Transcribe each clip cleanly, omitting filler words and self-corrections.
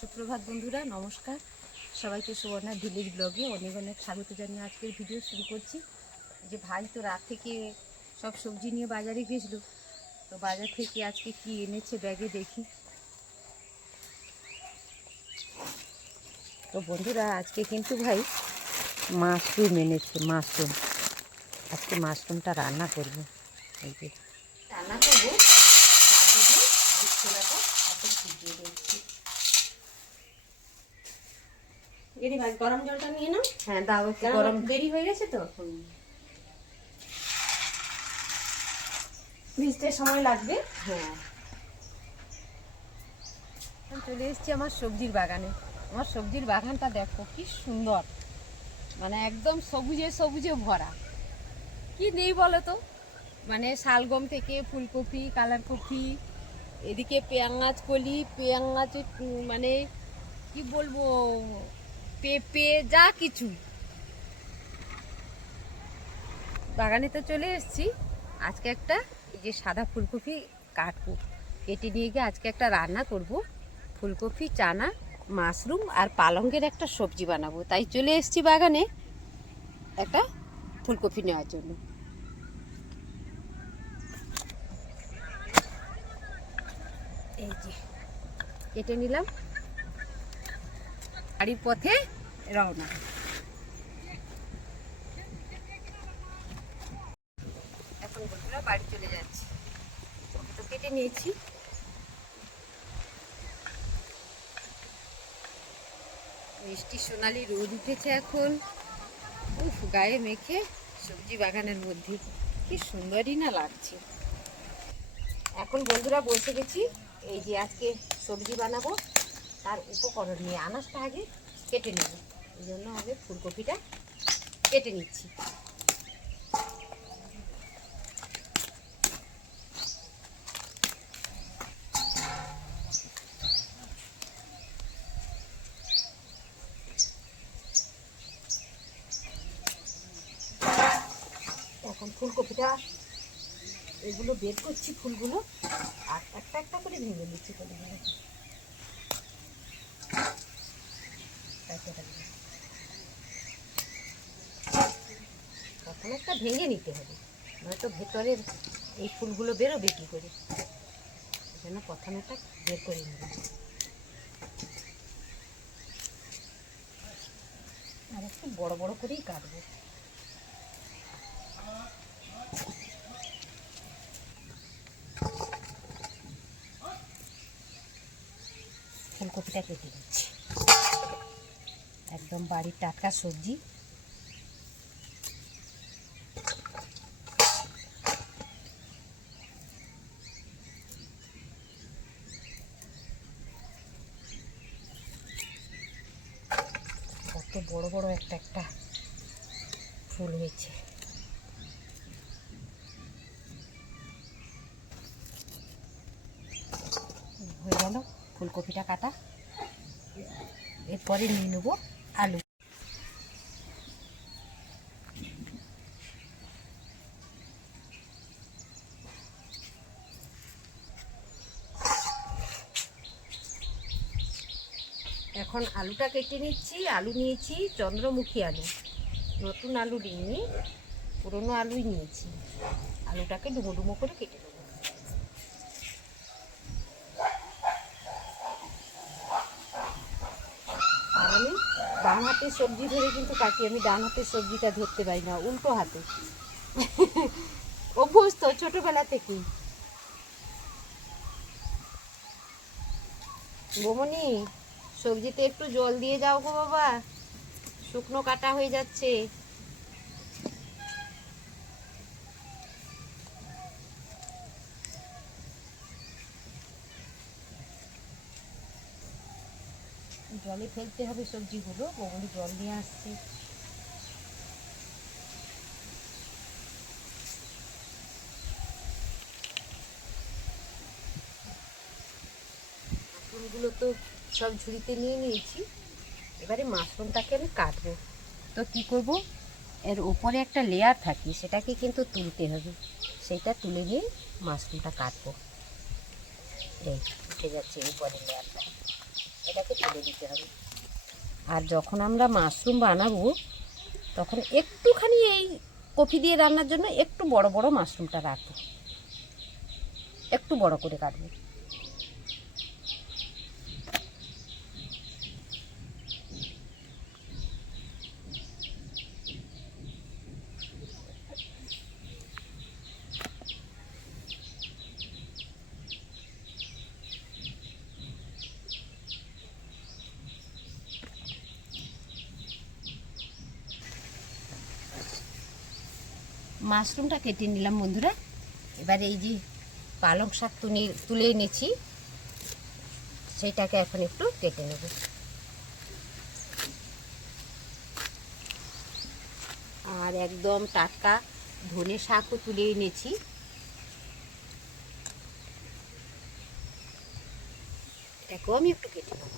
সুপ্রভাত বন্ধুরা, নমস্কার। সবাইকে সুবর্ণা ভিলেজ ব্লগে অনেক অনেক স্বাগত জানিয়ে আজকের ভিডিও শুরু করছি। যে ভাই তো রাত থেকে সব সবজি নিয়ে বাজারে গেছিল, তো বাজার থেকে আজকে কি এনেছে ব্যাগে দেখি। তো বন্ধুরা, আজকে কিন্তু ভাই মাশরুম এনেছে। মাশরুম আজকে মাশরুমটা রান্না করব। এই যে রান্না করবো, তার জন্য ছোলাটা এখন ভিজিয়ে দিচ্ছি। দিদি ভাই গরম জলটা নিয়ে নাও। হ্যাঁ দাও, একটু গরম। দেরি হয়ে গেছে তো, ভিজতে সময় লাগবে। হ্যাঁ, চলে এসেছি আমার সবজির বাগানে। আমার সবজির বাগানটা দেখো কি সুন্দর, মানে একদম সবুজে সবুজে ভরা। কি নেই বলো তো, মানে শালগম থেকে ফুলকপি, কালার কপি, এদিকে পেঁয়াজ কলি, পেঁয়াজ, মানে কি বলবো, পেঁপে, যা কিছু। বাগানে তো চলে এসেছি। আজকে একটা এই যে সাদা ফুলকপি কাটবো, কেটে নিয়ে গিয়ে আজকে একটা রান্না করব। ফুলকপি, চানা, মাশরুম আর পালঙ্গের একটা সবজি বানাবো। তাই চলে এসেছি বাগানে একটা ফুলকপি নেওয়ার জন্য। এই যে কেটে নিলাম, বাড়ির পথে রওনা। এখন বন্ধুরা বাড়ি চলে যাচ্ছি। তো কেটে নিয়েছি। মিষ্টি সোনালি রোদ উঠেছে এখন। উফ, গায়ে মেখে সবজি বাগানের মধ্যে কি সুন্দরই না লাগছে। এখন বন্ধুরা বসে গেছি, এই যে আজকে সবজি বানাবো তার উপকরণ নিয়ে। আনাজটা আগে কেটে নেব, এই জন্য আগে ফুলকপিটা কেটে নিচ্ছি। এখন ফুলকপিটা এগুলো বের করছি, ফুলগুলো, আর একটা একটা করে ভেঙে নিচ্ছি। তখন একটা ভেঙে নিতে হবে, নয়তো ভেতরের এই ফুলগুলো বেরোবে কী করে। এই জন্য প্রথমে একটা বের করে নেব, আর একটু বড় বড় করেই কাটবো। ফুলকপিটা কেটে দিচ্ছি, একদম বাড়ির টাটকা সবজি। কত বড় বড় একটা একটা ফুল হয়েছে। হয়ে গেল ফুলকপিটা কাটা। এরপরে নিয়ে নেবো আলু। এখন আলুটা কেটে নিচ্ছি। আলু নিয়েছি চন্দ্রমুখী আলু, নতুন আলু নিইনি, পুরনো আলুই নিয়েছি। আলুটাকে ডুমো ডুমো করে কেটে নেব। আর আমি বাম হাতের সবজি ধরে কিন্তু কাটি, আমি ডান হাতের সবজিটা ধরতে পারি না, উল্টো হাতে। অভ্যস্ত ছোটবেলা থেকেই। বমনি, সবজিতে একটু জল দিয়ে যাও গো বাবা, শুকনো কাটা হয়ে যাচ্ছে। জলে ফেলতে হবে সবজিগুলো। বমনি জল নিয়ে আসছে। ফুলগুলো তো সব ঝুড়িতে নিয়ে নিয়েছি। এবারে মাশরুমটাকে আমি কাটবো। তো কী করব, এর উপরে একটা লেয়ার থাকে, সেটাকে কিন্তু তুলতে হবে। সেটা তুলে নিয়ে মাশরুমটা কাটবো। এই উঠে যাচ্ছে উপরে লেয়ারটা। এটাকে তুলে দিতে হবে। আর যখন আমরা মাশরুম বানাবো তখন একটুখানি এই কপি দিয়ে রান্নার জন্য একটু বড় বড় মাশরুমটা রাখবো, একটু বড় করে কাটবো। মাশরুমটা কেটে নিলাম বন্ধুরা। এবার এই যে পালং শাক তুলে এনেছি সেইটাকে এখন একটু কেটে নেব। আর একদম টাটকা ধনে শাকও তুলে এনেছি, এটাকেও আমি একটু কেটে নেব।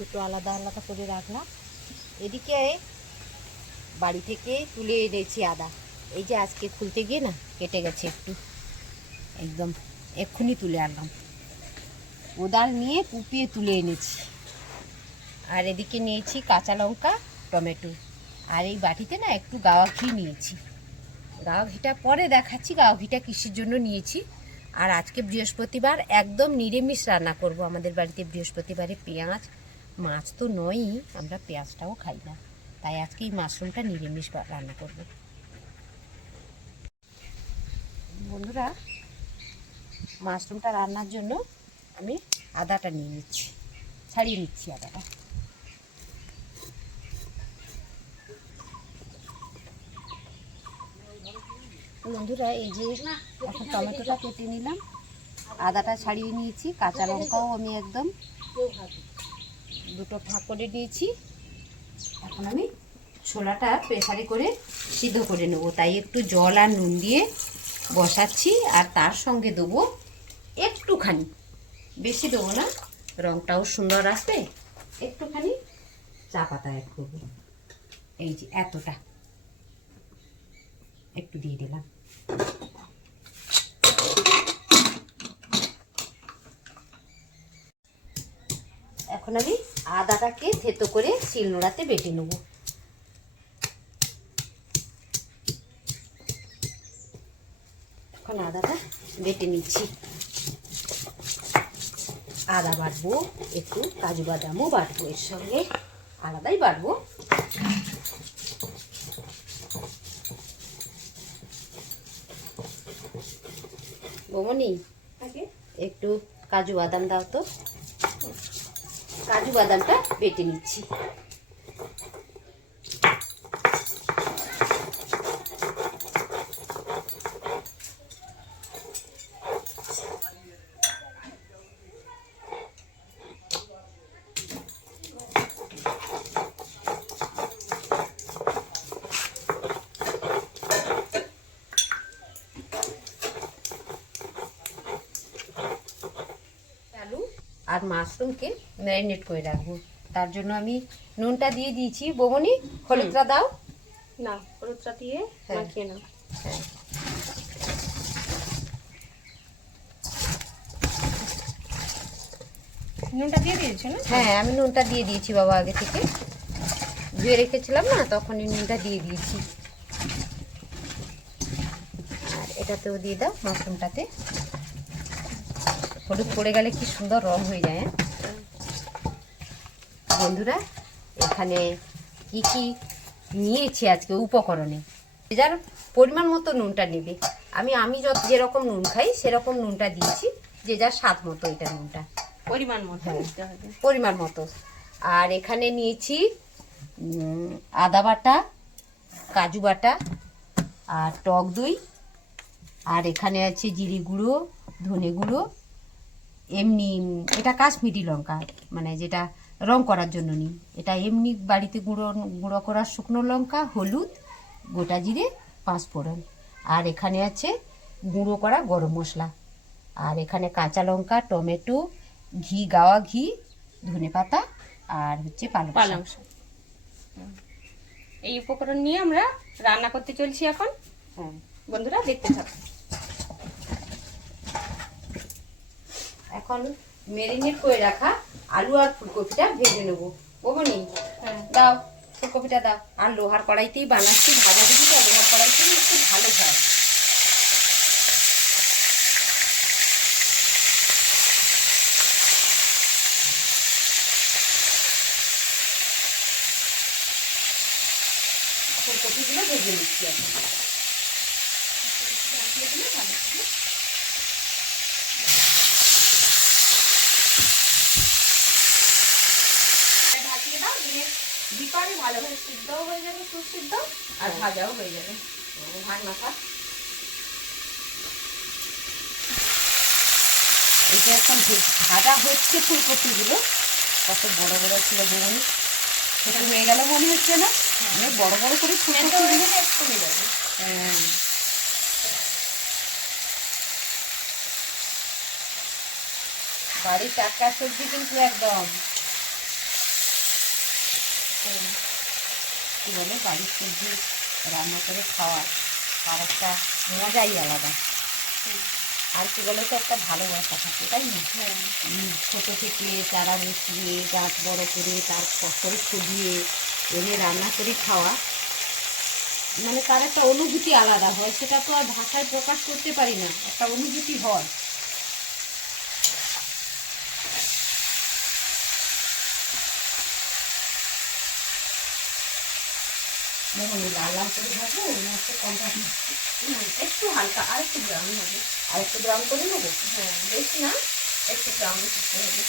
দুটো আলাদা আলাদা করে রাখলাম। এদিকে বাড়ি থেকে তুলে এনেছি আদা, এই যে আজকে খুলতে গিয়ে না কেটে গেছে একটু, একদম এক্ষুনি তুলে আনলাম, কোদাল নিয়ে কুপিয়ে তুলে এনেছি। আর এদিকে নিয়েছি কাঁচা লঙ্কা, টমেটো, আর এই বাটিতে না একটু গাওয়া ঘি নিয়েছি। গাওয়া ঘিটা পরে দেখাচ্ছি গাওয়া ঘিটা কিসের জন্য নিয়েছি। আর আজকে বৃহস্পতিবার, একদম নিরামিষ রান্না করব। আমাদের বাড়িতে বৃহস্পতিবারে পেঁয়াজ মাছ তো নয়ই, আমরা পেঁয়াজটাও খাই না, তাই আজকে এই মাশরুমটা নিরামিষ রান্না করব। বন্ধুরা, মাশরুমটা রান্নার জন্য আমি আদাটা নিয়ে নিচ্ছি, ছাড়িয়ে নিচ্ছি আদাটা। বন্ধুরা, এই যে এখন টমেটোটা কেটে নিলাম, আদাটা ছাড়িয়ে নিয়েছি, কাঁচা লঙ্কাও আমি একদম দুটো ফাঁক করে দিয়েছি। এখন আমি ছোলাটা প্রেসারে করে সিদ্ধ করে নেব, তাই একটু জল আর নুন দিয়ে বসাচ্ছি। আর তার সঙ্গে দেবো একটুখানি, বেশি দেবো না, রঙটাও সুন্দর আসবে, একটুখানি চা পাতা অ্যাড করবো। এই যে এতটা একটু দিয়ে দিলাম। এখন আমি আদাটাকে থেতো করে শিলনোড়াতে বেটে নেব। এখন আদাটা বেটে নিচ্ছি। আদা বাটবো, একটু কাজু বাদামও বাটবো, এর সঙ্গে আলাদাই বাটবো। বমনি, একটু কাজু বাদাম দাও তো। কাজু বাদামটা বেটে নিচ্ছি। আর মাশরুমকে ম্যারিনেট করে রাখবো, তার জন্য আমি নুনটা দিয়ে দিয়েছি। বমনি, হলুদটা দাও না, হলুদটা দিয়ে মাখিয়ে নাও। হ্যাঁ, নুনটা দিয়ে দিয়েছো না? হ্যাঁ, আমি নুনটা দিয়ে দিয়েছি বাবা, আগে থেকে ধুয়ে রেখেছিলাম না, তখনই নুনটা দিয়ে দিয়েছি। আর এটাতেও দিয়ে দাও, মাশরুমটাতে হলুদ পড়ে গেলে কি সুন্দর রং হয়ে যায়। বন্ধুরা, এখানে কি কি নিয়েছি আজকে উপকরণে, যার পরিমাণ মতো নুনটা নেবে। আমি যেরকম নুন খাই সেরকম নুনটা দিয়েছি, যে যার স্বাদ মতো এটা নুনটা পরিমাণ মতো হ্যাঁ, দিতে হবে। পরিমাণ মতো। আর এখানে নিয়েছি আদা বাটা, কাজু বাটা, আর টক দই, আর এখানে আছে জিরে গুঁড়ো, ধনে গুঁড়ো, এমনি এটা কাশ্মীরি লঙ্কা, মানে যেটা রং করার জন্য নিই, এটা এমনি বাড়িতে গুঁড়ো করা শুকনো লঙ্কা, হলুদ, গোটা জিরে, পাঁচফোড়ন। আর এখানে আছে গুঁড়ো করা গরম মশলা। আর এখানে কাঁচা লঙ্কা, টমেটো, ঘি, গাওয়া ঘি, ধনেপাতা, আর হচ্ছে পালং শাক। এই উপকরণ নিয়ে আমরা রান্না করতে চলছি এখন। হ্যাঁ, বন্ধুরা দেখতে থাকো। এখন ম্যারিনেট করে রাখা আলু আর ফুলকপিটা ভেজে নেবো। বৌমনি, হ্যাঁ, দাও ফুলকপিটা দাও। আর লোহার কড়াইতেই বানাচ্ছি, ভাজা দিবি তো, লোহার কড়াইতেই একটু ভালো হয়। ফুলকপিগুলো ভেজে নিচ্ছি এখন। ঢাকিয়ে দাও, দিলে দিপারে ভালোভাবে সিদ্ধও হয়ে যাবে, সুসিদ্ধ আর ভাজাও হয়ে যাবে। ভাগ মাথা এটা এখন ভাজা হচ্ছে। ফুলকপিগুলো কত বড় বড় ছিল বৌমনি, সেটা হয়ে গেল মনে হচ্ছে না? অনেক বড় বড় করে ফুলকপিগুলো কমে যাবে। হ্যাঁ, বাড়ির টাটকা সবজি কিন্তু একদম কি বলে, বাড়ির সবজি রান্না করে খাওয়া তার একটা মজাই আলাদা। আর কি বলে তো, একটা ভালোবাসা থাকে, তাই না? ছোট থেকে চারা বসিয়ে গাছ বড় করে তার ফসল ছড়িয়ে এনে রান্না করে খাওয়া, মানে তার একটা অনুভূতি আলাদা হয়। সেটা তো আর ভাষায় প্রকাশ করতে পারি না, একটা অনুভূতি হয়। লাল লাল করে ভাজবো না একটু কম ভাজবো? একটু হালকা আর একটু ব্রাউন হবে। আর একটু ব্রাউন করে নেবো। হ্যাঁ, বেশি না, একটু ব্রাউন করতে হবে।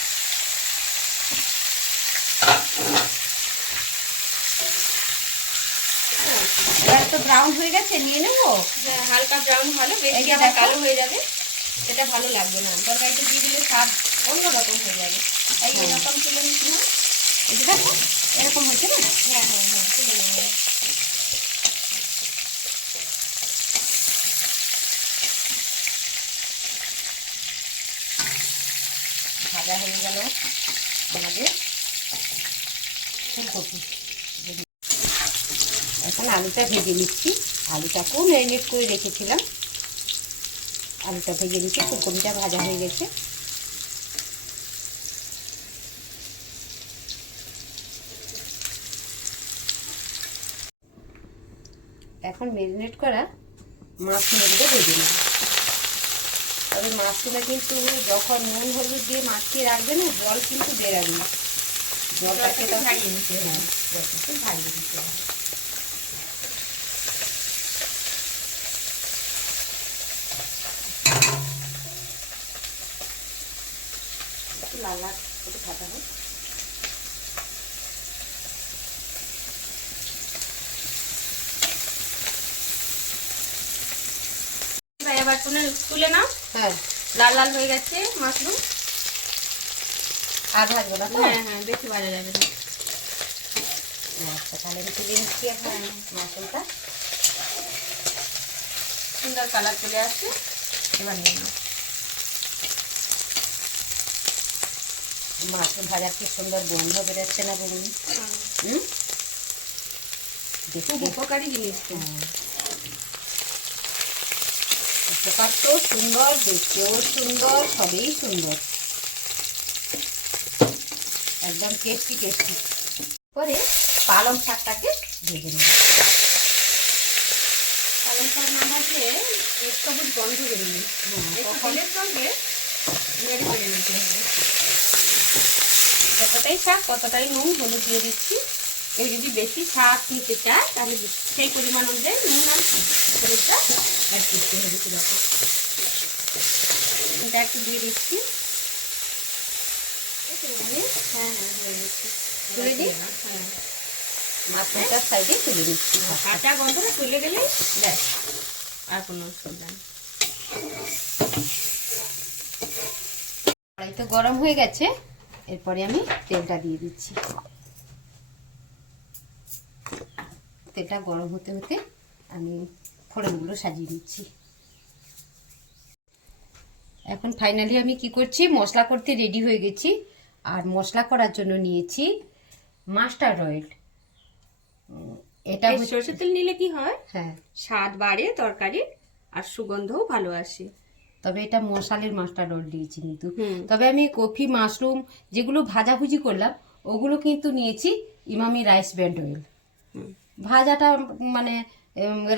এবার তো ব্রাউন হয়ে গেছে, নিয়ে নেবো। হ্যাঁ, হালকা ব্রাউন হলে বেশি এই যে আবার দেখো। কালো হয়ে যাবে, সেটা ভালো লাগবে না। তরকারিতে দিয়ে দিলে স্বাদ অন্যরকম হয়ে যাবে। এই হ্যাঁ। এরকম তুলে নিচ্ছি না। এই যে দেখো, এরকম হয়েছে না? হ্যাঁ হ্যাঁ হ্যাঁ, তুলে নেবো। ভাজা হয়ে গেল আমাদের ফুলকপি। এখন আলুটা ভেজে নিচ্ছি। আলুটাকেও ম্যারিনেট করে রেখেছিলাম। আলুটা ভেজে নিচ্ছি, ফুলকপিটা ভাজা হয়ে গেছে। এখন ম্যারিনেট করা মাছগুলো ভেজে নেব। তবে মাছগুলো কিন্তু যখন নুন হলুদ দিয়ে মাখিয়ে রাখবে না, জল কিন্তু বেরাবে না। জলটাকে তো ঝাড়িয়ে নিতে হবে। হ্যাঁ, জলটাকে ঝাড়িয়ে দিতে হবে। একটু লাল লাল করে ভাজা হোক। এবার তুলে নাও। হ্যাঁ, লাল লাল হয়ে গেছে মাশরুম। আর ভাজবো না তো? হ্যাঁ হ্যাঁ, বেশি ভাজা যাবে না। আচ্ছা, তাহলে আমি তুলে নিচ্ছি এখন মাছটা। সুন্দর কালার চলে আসছে, এবার নিয়ে নাও। মাছরুম ভাজার কি সুন্দর গন্ধ বেরোচ্ছে না বলুন? হুম, খুব উপকারী জিনিস। উপকার তো সুন্দর, দেখতেও সুন্দর, সবই সুন্দর, একদম টেস্টি টেস্টি। পরে পালং শাকটাকে ভেজে নেব। পালং শাক না ভাজলে এক সবুজ গন্ধ বেরোবে। একটু তেলের সঙ্গে নেড়ে করে নিতে হবে। যতটাই শাক ততটাই নুন হলুদ দিয়ে দিচ্ছি। কেউ যদি বেশি শাক নিতে চায় তাহলে সেই পরিমাণ অনুযায়ী নুন আর হলুদটা অ্যাড করতে হবে। সেরকম এটা একটু দিয়ে দিচ্ছি। হ্যাঁ হ্যাঁ, হয়ে গেছে। তুলে দিই? হ্যাঁ, মাছটার সাইডে তুলে নিচ্ছি। কাঁচা গন্ধটা তুলে গেলেই ব্যাস, আর কোনো অসুবিধা নেই। কড়াই তো গরম হয়ে গেছে, এরপরে আমি তেলটা দিয়ে দিচ্ছি। তেলটা গরম হতে হতে আমি ফোড়নগুলো সাজিয়ে নিচ্ছি। এখন ফাইনালি আমি কি করছি, মশলা করতে রেডি হয়ে গেছি। আর মশলা করার জন্য নিয়েছি মাস্টার্ড অয়েল। এটা এই সরষের তেল নিলে কি হয়, হ্যাঁ, স্বাদ বাড়ে তরকারি আর সুগন্ধও ভালো আসে। তবে এটা মশালের মাস্টার্ড অয়েল দিয়েছি কিন্তু। হুম। তবে আমি কফি, মাশরুম যেগুলো ভাজাভুজি করলাম ওগুলো কিন্তু নিয়েছি ইমামি রাইস ব্র্যান্ড অয়েল। হুম। ভাজাটা মানে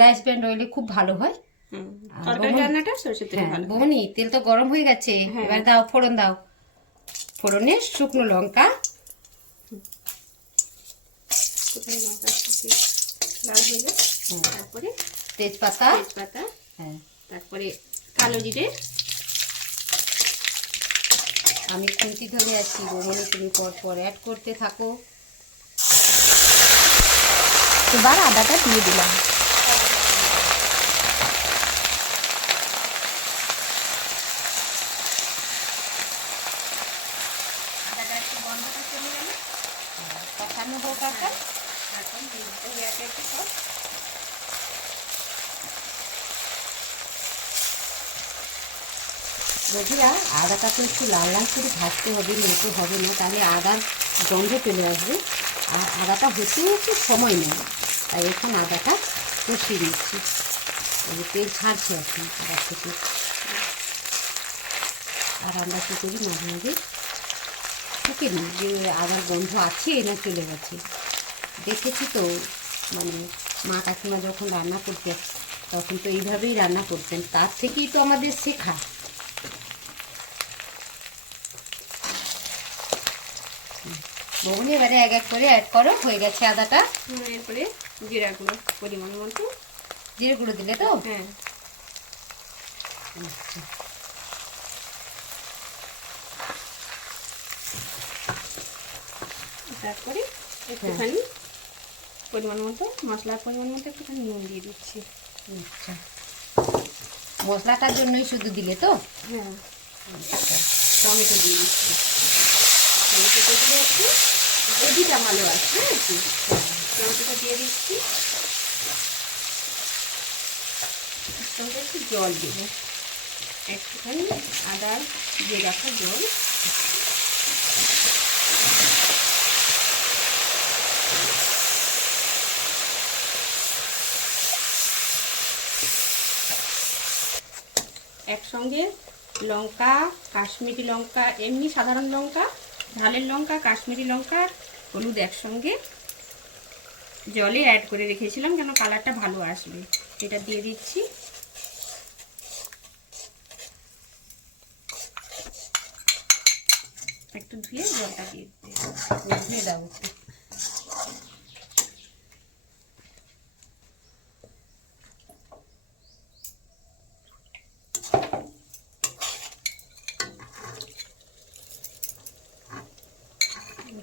রাইস ব্র্যান্ড অয়েলে খুব ভালো হয়। হুম। আর তরকারি রান্নাটা সরষের তেল হ্যাঁ ভালো। বৌনি, তেল তো গরম হয়ে গেছে, হ্যাঁ। এবার দাও ফোড়ন দাও। ফোড়নে শুকনো লঙ্কা, শুকনো লঙ্কা একটু লাল হয়ে যায়, তারপরে তেজপাতা, তেজপাতা, হ্যাঁ তারপরে কালো জিরে। আমি খুন্তি ধরে আছি, বৌমনি তুমি পর পর অ্যাড করতে থাকো। এবার আদাটা দিয়ে দিলাম। আদাটা একটু গন্ধটা চলে গেলে কষানো হোক একটা। এখন দিয়ে দিতে হবে একে একে সব। বন্ধুরা, আদাটা তো একটু লাল লাল করে ভাজতে হবে, মেটে হবে না, তাহলে আদার গন্ধ চলে আসবে। আর আদাটা হতেও একটু সময় নেয়, তাই এখন আদাটা কষিয়ে নিচ্ছি। এই যে তেল ছাড়ছে এখন আদার থেকে। আর আমরা কী করি, মাঝে মাঝে শুকে নিই যে আদার গন্ধ আছে না চলে গেছে। দেখেছি তো, মানে মা কাকিমা যখন রান্না করতেন তখন তো এইভাবেই রান্না করতেন, তার থেকেই তো আমাদের শেখা। বৌনি এবারে এক এক করে অ্যাড করো, হয়ে গেছে আদাটা। এরপরে জিরা গুঁড়ো পরিমাণ মতো। জিরে গুঁড়ো দিলে তো? হ্যাঁ। আচ্ছা। তারপরে একটুখানি পরিমাণ মতো মশলার পরিমাণ মতো একটুখানি নুন দিয়ে দিচ্ছি। আচ্ছা, মশলাটার জন্যই শুধু দিলে তো? হ্যাঁ। আচ্ছা, টমেটো দিয়ে দিচ্ছি। টমেটো দিলে একটু গ্রেভিটা ভালো আসবে আর কি। টমেটোটা দিয়ে দিচ্ছি, সঙ্গে একটু জল দেবো, একটুখানি আদা দিয়ে রাখা জল। একসঙ্গে লঙ্কা, কাশ্মীরি লঙ্কা, এমনি সাধারণ লঙ্কা, ঝালের লঙ্কা, কাশ্মীরি লঙ্কা, হলুদ একসঙ্গে জলে অ্যাড করে রেখেছিলাম কেন কালারটা ভালো আসবে। এটা দিয়ে দিচ্ছি। একটু ধুয়ে জলটা দিয়ে দিয়ে দাও একটু।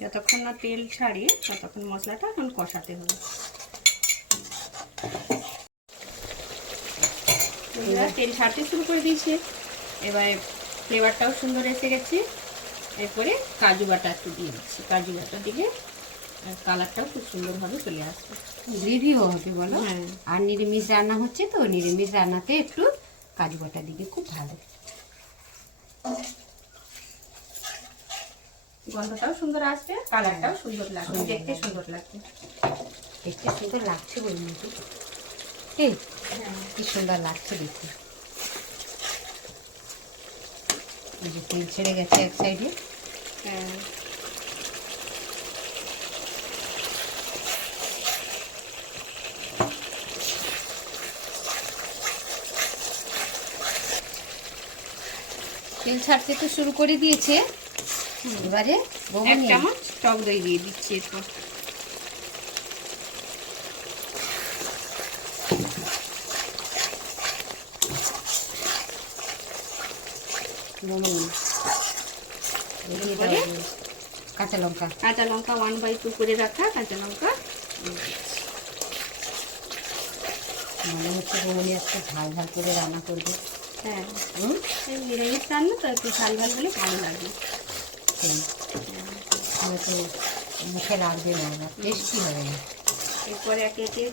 যতক্ষণ না তেল ছাড়ে ততক্ষণ মশলাটা এখন কষাতে হবে। তেল ছাড়তে শুরু করে দিয়েছে, এবারে ফ্লেভারটাও সুন্দর এসে গেছে। এরপরে কাজু বাটা একটু দিয়ে দিচ্ছি। কাজু বাটা দিলে কালারটাও খুব সুন্দরভাবে চলে আসবে। গ্রেভিও হবে বলো। হ্যাঁ। আর নিরামিষ রান্না হচ্ছে তো, নিরামিষ রান্নাতে একটু কাজু বাটা দিলে খুব ভালো। গন্ধটাও সুন্দর আসবে, কালারটাও সুন্দর লাগবে, দেখতে সুন্দর লাগবে। দেখতে সুন্দর লাগছে বলুন তো, এই কি সুন্দর লাগছে দেখতে। এই যে তেল ছেড়ে গেছে এক সাইডে। হ্যাঁ। তেল ছাড়তে তো শুরু করে দিয়েছে। এবারে এক বৌমনি চামচ টক দই দিয়ে দিচ্ছি এরপর। বৌমনি দিয়ে দাও এরপরে কাঁচা লঙ্কা। কাঁচা লঙ্কা 1/2 করে রাখা কাঁচা লঙ্কা। মনে হচ্ছে বৌমনি আজকে ঝাল ঝাল করে রান্না করবে। হ্যাঁ, হুম, এই নিরামিষ রান্না তো একটু ঝাল ঝাল হলে ভালো লাগবে। সেই হয়তো মুখে লাগবে না, টেস্টি হবে না। এরপরে একে একে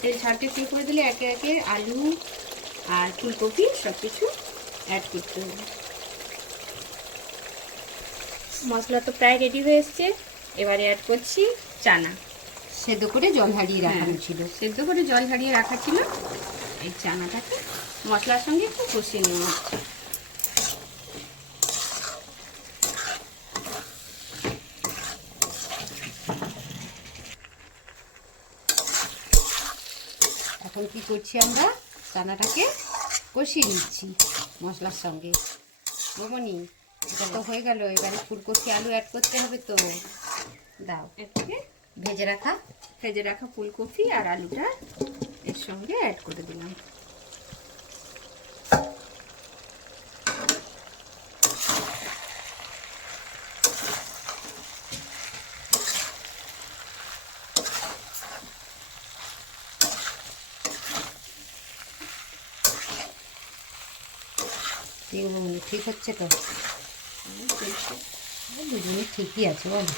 তেল ছাড়তে শুরু করে দিলে একে একে আলু আর ফুলকপি সব কিছু অ্যাড করতে হবে। মশলা তো প্রায় রেডি হয়ে এসছে, এবারে অ্যাড করছি চানা। সেদ্ধ করে জল হারিয়ে রাখানো ছিল। সেদ্ধ করে জল ঝাড়িয়ে রাখা ছিল। এই চানাটাকে মশলার সঙ্গে একটু কষিয়ে নেওয়া হচ্ছে। এখন কি করছি আমরা, চানাটাকে কষিয়ে নিচ্ছি মশলার সঙ্গে। মামনি এটা তো হয়ে গেল, এবারে ফুলকপি আলু অ্যাড করতে হবে তো। দাও, এটাকে ভেজে রাখা ফুলকপি আর আলুটা এর সঙ্গে অ্যাড করে দিলাম। ঠিক হচ্ছে তো? দুজনে ঠিকই আছে বলো?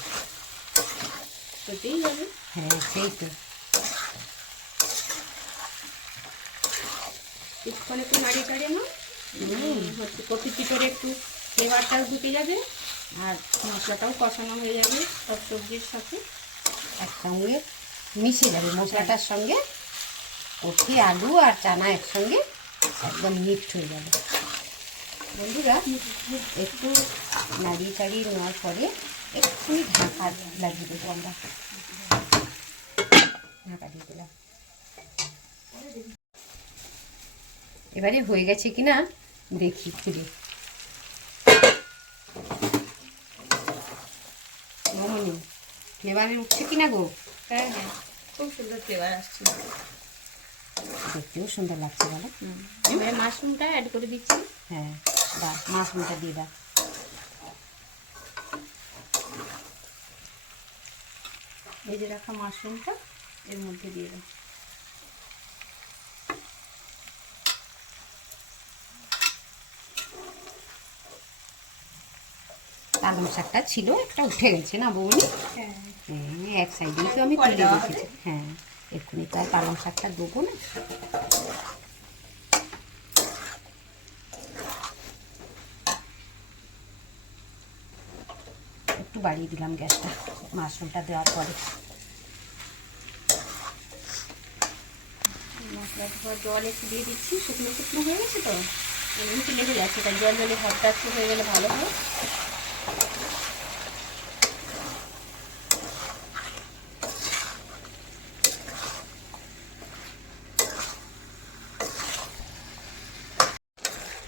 হতেই যাবে। হ্যাঁ সেই তো। কিছুক্ষণ একটু নাড়িয়ে টাড়িয়ে নাও, হচ্ছে কপির ভিতরে একটু ফ্লেভারটাও ঢুকে যাবে আর মশলাটাও কষানো হয়ে যাবে সব সবজির সাথে একসঙ্গে মিশে যাবে মশলাটার সঙ্গে। কপি আলু আর চানা একসঙ্গে একদম মিক্সড হয়ে যাবে। বন্ধুরা একটু নাড়িয়ে চাড়িয়ে নেওয়ার পরে একটুখানি ঢাকা লাগিয়ে দেবো আমরা। ঢাকা দিয়ে দিলাম। এবারে হয়ে গেছে কিনা দেখি খুলে। মামনি ফ্লেভারে উঠছে কিনা গো? হ্যাঁ হ্যাঁ, খুব সুন্দর ফ্লেভার আসছে, দেখতেও সুন্দর লাগছে বলো। এবারে মাশরুমটা অ্যাড করে দিচ্ছি। হ্যাঁ দাও, মাশরুমটা দিয়ে দাও। ভেজে রাখা মাশরুমটা এর মধ্যে দিয়ে দাও। পালং শাকটা ছিল একটা উঠে গেছে না বৌনি? হ্যাঁ, এক সাইডেই তো আমি তুলে রেখেছি। হ্যাঁ এক্ষুনি তো আর পালং শাকটা দেবো না। একটু বাড়িয়ে দিলাম গ্যাসটা মাশরুমটা দেওয়ার পরে। মশলার পর জল একটু দিয়ে দিচ্ছি, শুকনো শুকনো হয়ে গেছে তো এমনিতে লেগে যাচ্ছে, তাই জল জলে ভাতটা একটু হয়ে গেলে ভালো হয়।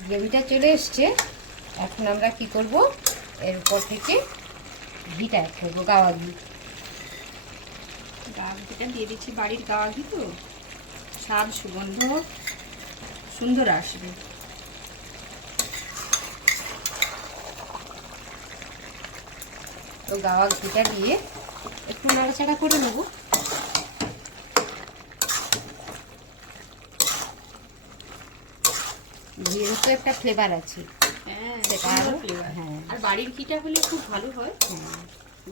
গ্রেভিটা চলে এসছে। এখন আমরা কি করব, এর উপর থেকে ঘিটা অ্যাড করবো, গাওয়া ঘি। গাওয়া ঘিটা দিয়ে দিচ্ছি, বাড়ির গাওয়া ঘি তো স্বাদ সুগন্ধ সুন্দর আসবে। তো গাওয়া ঘিটা দিয়ে একটু নাড়াচাড়া করে নেব। ঘিয়ের তো একটা ফ্লেভার আছে। হ্যাঁ সেটা সুন্দর আরো ফ্লেভার। হ্যাঁ আর বাড়ির ঘিটা হলে খুব ভালো হয়, হ্যাঁ,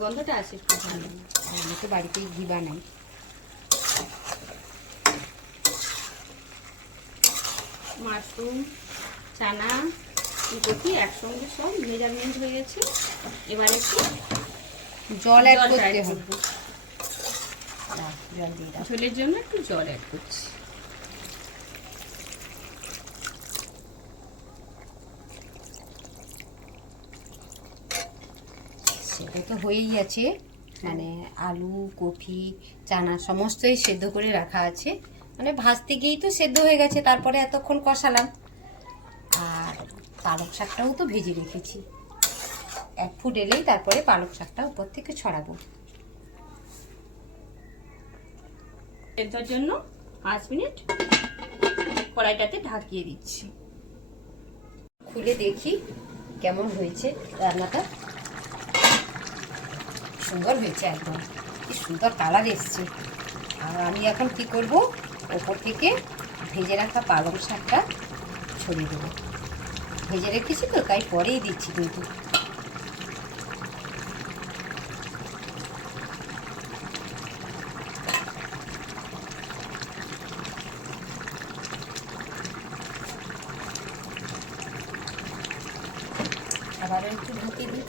গন্ধটা আসে খুব ভালো। আমি তো বাড়িতেই ঘি বানাই। মাশরুম, চানা, ফুলকপি একসঙ্গে সব মেজারমেন্ট হয়ে গেছে। এবার একটু জল অ্যাড জলটা করতে add হবে। করবো। দাও, জল দিয়ে দাও। ঝোলের জন্য একটু জল অ্যাড করছি। সেটা তো হয়েই আছে, মানে আলু কপি চানা সমস্তই সেদ্ধ করে রাখা আছে। মানে ভাজতে গিয়েই তো সেদ্ধ হয়ে গেছে, তারপরে এতক্ষণ কষালাম। আর পালক শাকটাও তো ভেজে রেখেছি। এক ফুট এলেই তারপরে পালক শাকটা উপর থেকে ছড়াবো। সেদ্ধর জন্য 5 মিনিট কড়াইটাতে ঢাকিয়ে দিচ্ছি। খুলে দেখি কেমন হয়েছে রান্নাটা। সুন্দর হয়েছে, একদম কি সুন্দর কালার এসছে। আর আমি এখন কি করব, ওপর থেকে ভেজে রাখা পালং শাকটা ছড়িয়ে দেবো। ভেজে রেখেছি তো তাই পরেই দিচ্ছি কিন্তু। আবার একটু ঢুকিয়ে দিই।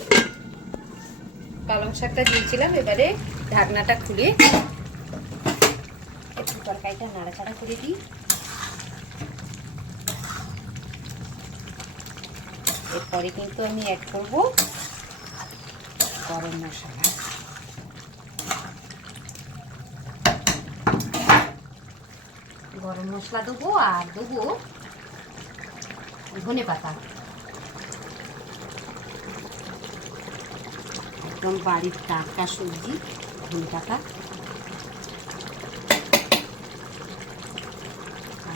পালং শাকটা দিয়েছিলাম, এবারে ঢাকনাটা খুলে তরকারিটা নাড়াচাড়া করে দিই। এরপরে কিন্তু আমি অ্যাড করব গরম মশলা। গরম মশলা দেবো আর দেবো ধনে পাতা, একদম বাড়ির টাটকা সবজি ধনে পাতা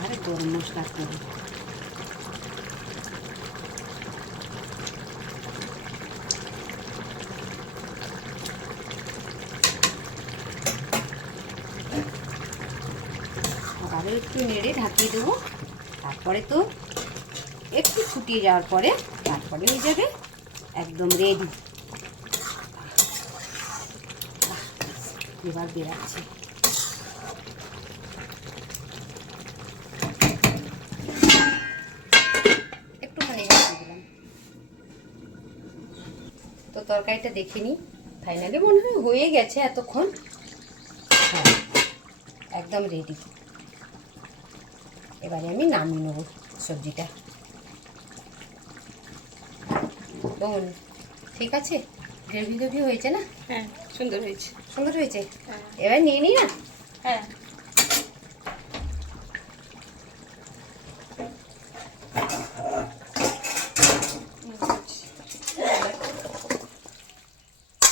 আর গরম মশলা দেবো। আবারও একটু নেড়ে ঢাকিয়ে দেবো। তারপরে তো একটু ফুটিয়ে যাওয়ার পরে তারপরে হয়ে যাবে একদম রেডি। এবার বেরাচ্ছি। একটুখানি দিয়ে দিলাম। তো তরকারিটা দেখে নিই, ফাইনালি মনে হয় হয়ে গেছে এতক্ষণ। হ্যাঁ, একদম রেডি। এবারে আমি নামিয়ে নেবো সবজিটা। বোন ঠিক আছে, গ্রেভি গ্রেভি হয়েছে না? হ্যাঁ, সুন্দর হয়েছে। সুন্দর হয়েছে। এবার নিয়ে নিই না? হ্যাঁ,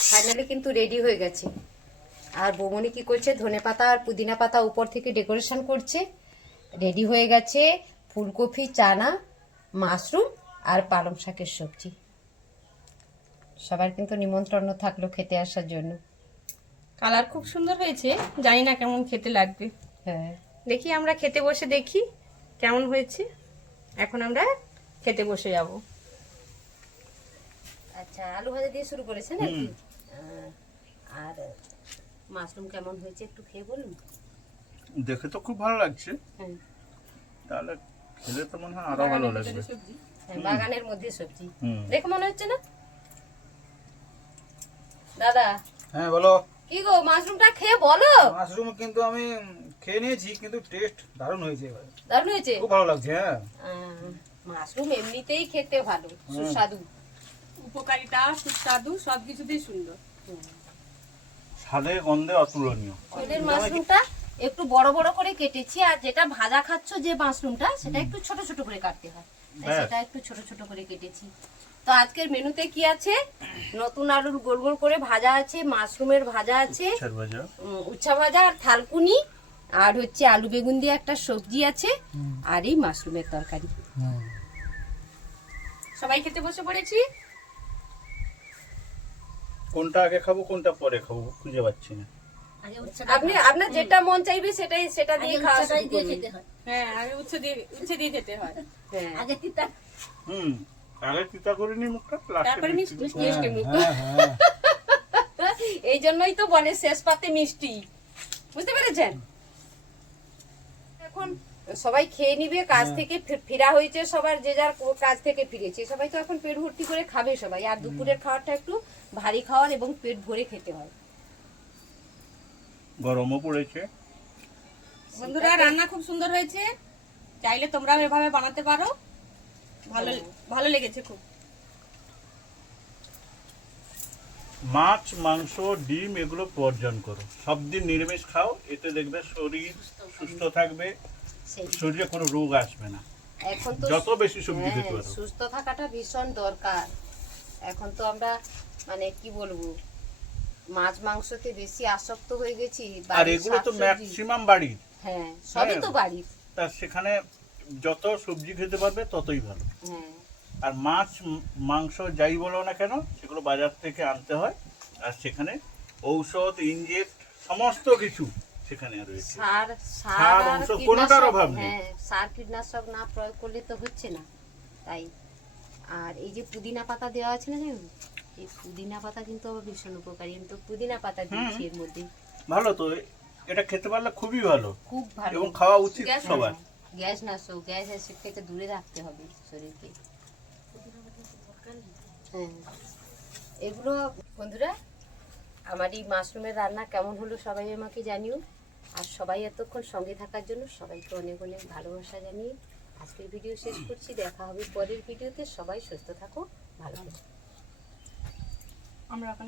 ফাইনালি কিন্তু রেডি হয়ে গেছে। আর বৌমনি কি করছে, ধনেপাতা আর পুদিনা পাতা উপর থেকে ডেকোরেশন করছে। রেডি হয়ে গেছে ফুলকপি, চানা, মাশরুম আর পালং শাকের সবজি। সবার কিন্তু নিমন্ত্রণ থাকলো খেতে আসার জন্য। কালার খুব সুন্দর হয়েছে, জানি না কেমন খেতে লাগবে। হ্যাঁ, দেখি আমরা খেতে বসে দেখি কেমন হয়েছে। এখন আমরা খেতে বসে যাব। আচ্ছা, আলু ভাজা দিয়ে শুরু করেছেন আর কি? আর মাশরুম কেমন হয়েছে একটু খেয়ে বলুন। দেখে তো খুব ভালো লাগছে, হ্যাঁ, তাহলে খেলে তো মনে হয় আরো ভালো লাগবে। হ্যাঁ, বাগানের মধ্যে সবজি হুম। দেখে মনে হচ্ছে না দাদা? হ্যাঁ বলো। কি গো, মাশরুমটা খেয়ে বলো। মাশরুম কিন্তু আমি খেয়ে নিয়েছি, কিন্তু টেস্ট দারুণ হয়েছে, এবার দারুণ হয়েছে। খুব ভালো লাগছে। হ্যাঁ, মাশরুম এমনিতেই খেতে ভালো, সুস্বাদু। উপকারিতা, সুস্বাদু সবকিছুতেই সুন্দর। স্বাদে গন্ধে অতুলনীয়। ছোটের মাশরুমটা একটু বড় বড় করে কেটেছি, আর যেটা ভাজা খাচ্ছ যে মাশরুমটা সেটা একটু ছোট ছোট করে কাটতে হয়, তাই হ্যাঁ। সেটা একটু ছোট ছোট করে কেটেছি। তো আজকের মেনুতে কি আছে, নতুন আলুর গোল গোল করে ভাজা আছে, মাশরুমের ভাজা আছে, চার ভাজা, উচ্ছা ভাজা আর থালকুনি, আর হচ্ছে আলু বেগুন দিয়ে একটা সবজি আছে, আর এই মাশরুমের তরকারি। সবাই খেতে বসে পড়েছি। কোনটা আগে খাবো কোনটা পরে খাবো খুঁজে পাচ্ছি না। আপনি আপনার যেটা মন চাইবে সেটা দিয়ে খাওয়া শুরু করুন। হ্যাঁ, আমি উচ্ছে দিয়ে খেতে হয়। হ্যাঁ, আগে তিতা হুম, আগে চিন্তা করিনি মুখটা, তারপরে মিষ্টি হ্যাঁ, মিষ্টি মুখ। এই জন্যই তো বলে শেষ পাতে মিষ্টি, বুঝতে পেরেছেন? এখন সবাই খেয়ে নিবে, কাজ থেকে ফেরা হয়েছে সবার, যে যার কাজ থেকে ফিরেছে, সবাই তো এখন পেট ভর্তি করে খাবে সবাই। আর দুপুরের খাবারটা একটু ভারী খাওয়ার এবং পেট ভরে খেতে হয়। গরমও পড়েছে। বন্ধুরা, রান্না খুব সুন্দর হয়েছে, চাইলে তোমরাও এভাবে বানাতে পারো। ভালো ভালো লেগেছে খুব। মাছ, মাংস, ডিম এগুলো বর্জন করো, সব দিন নিরামিষ খাও, এতে দেখবে শরীর সুস্থ থাকবে, সেই শরীরে কোনো রোগ আসবে না। এখন তো যত বেশি সবজি হ্যাঁ, খেতে পারো। সুস্থ থাকাটা ভীষণ দরকার। এখন তো আমরা মানে কি বলবো, মাছ মাংসতে বেশি আসক্ত হয়ে গেছি। আর বাড়ির এগুলো তো শাকসবজি, ম্যাক্সিমাম বাড়ির, হ্যাঁ সবই হ্যাঁ। তো বাড়ির। তা সেখানে যত সবজি খেতে পারবে ততই ভালো। হ্যাঁ, আর মাছ, মাংস যাই বলো না কেন সেগুলো বাজার থেকে আনতে হয়, আর সেখানে ঔষধ, ইনজেক্ট সমস্ত কিছু সেখানে রয়েছে। সার সার, সার আর ঔষধ কোনোটার কীটনাশক, অভাব নেই। হ্যাঁ সার কীটনাশক না প্রয়োগ করলে তো হচ্ছে না। তাই আর এই যে পুদিনা পাতা দেওয়া আছে না, জানেন এই পুদিনা পাতা কিন্তু আবার ভীষণ উপকারী। আমি তো পুদিনা পাতা দিয়েছি এর মধ্যে। ভালো তো, এটা খেতে পারলে খুবই ভালো খুব ভালো। এবং খাওয়া উচিত সবার। গ্যাস নাশক, গ্যাস অ্যাসিড থেকে দূরে রাখতে হবে শরীরকে। হ্যাঁ, এগুলো বন্ধুরা, আমার এই মাশরুমের রান্না কেমন হলো সবাই আমাকে জানিও। আর সবাই এতক্ষণ সঙ্গে থাকার জন্য সবাইকে অনেক অনেক ভালোবাসা জানিয়ে আজকের ভিডিও শেষ করছি। দেখা হবে পরের ভিডিওতে। সবাই সুস্থ থাকো, ভালো থাকো। আমরা এখন